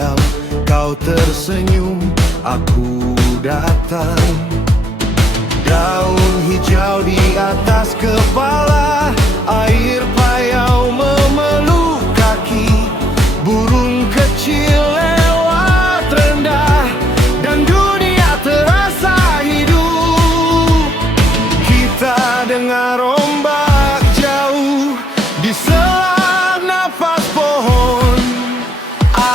rindau, kau tersenyum, aku datang. Daun hijau di atas kepala, air payau memeluk kaki, burung kecil lewat rendah, dan dunia terasa hidup. Kita dengar ombak jauh di sela nafas pohon.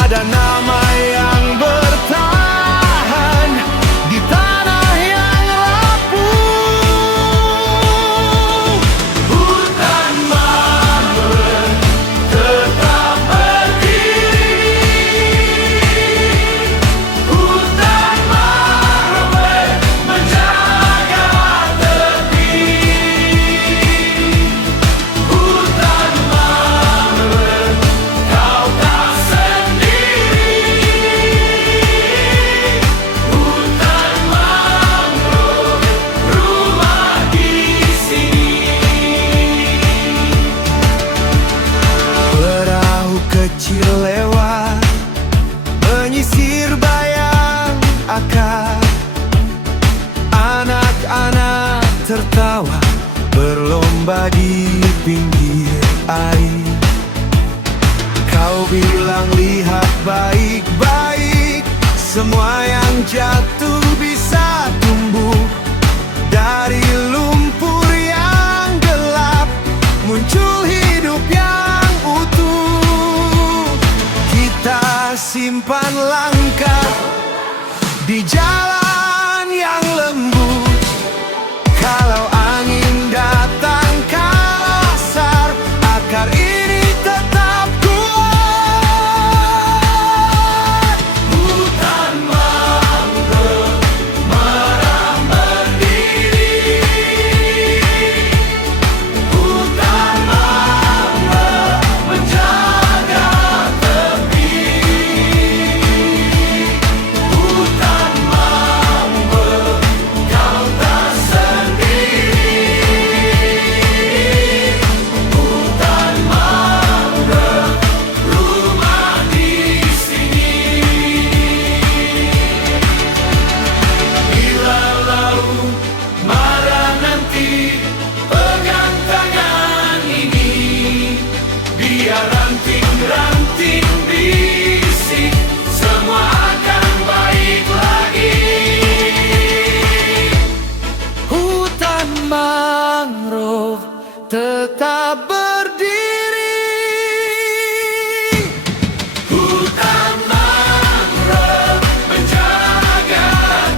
Ada nama yang bertahan di tanah yang rapuh. Hutan mangrove tetap berdiri. Hutan mangrove menjaga tepi. Hutan mangrove, kau tak sendiri. Hutan mangrove, rumah di sini. Perahu kecil lewat, menyisir bayang akar. Anak-anak tertawa, berlomba di pinggir air. Kau bilang lihat baik-baik, semua yang jatuh bisa tumbuh. Dari lumpur yang gelap muncul hidup yang utuh. Kita simpan langkah di jalan yang lembut. Kalau angin datang kasar, akar ini tetap kuat. Hutan mangrove merah berdiri. Hutan mangrove menjaga tepi. Hutan mangrove, kau tak sendiri. Hutan mangrove, rumah di sini. Bila laut marah nanti, pegang tangan ini. Biar ranting-ranting bisik, semua akan baik lagi. Hutan mangrove tetap berdiri. Hutan mangrove menjaga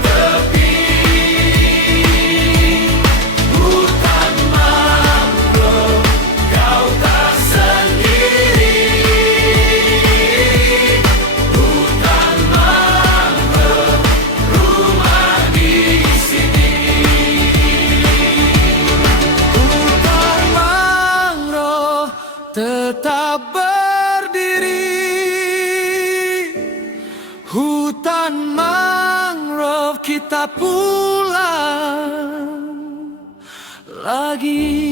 tepi. Hutan mangrove, kau tak sendiri. Hutan mangrove, rumah di sini. Hutan mangrove tetap berdiri. Hutan mangrove, kita pulang lagi.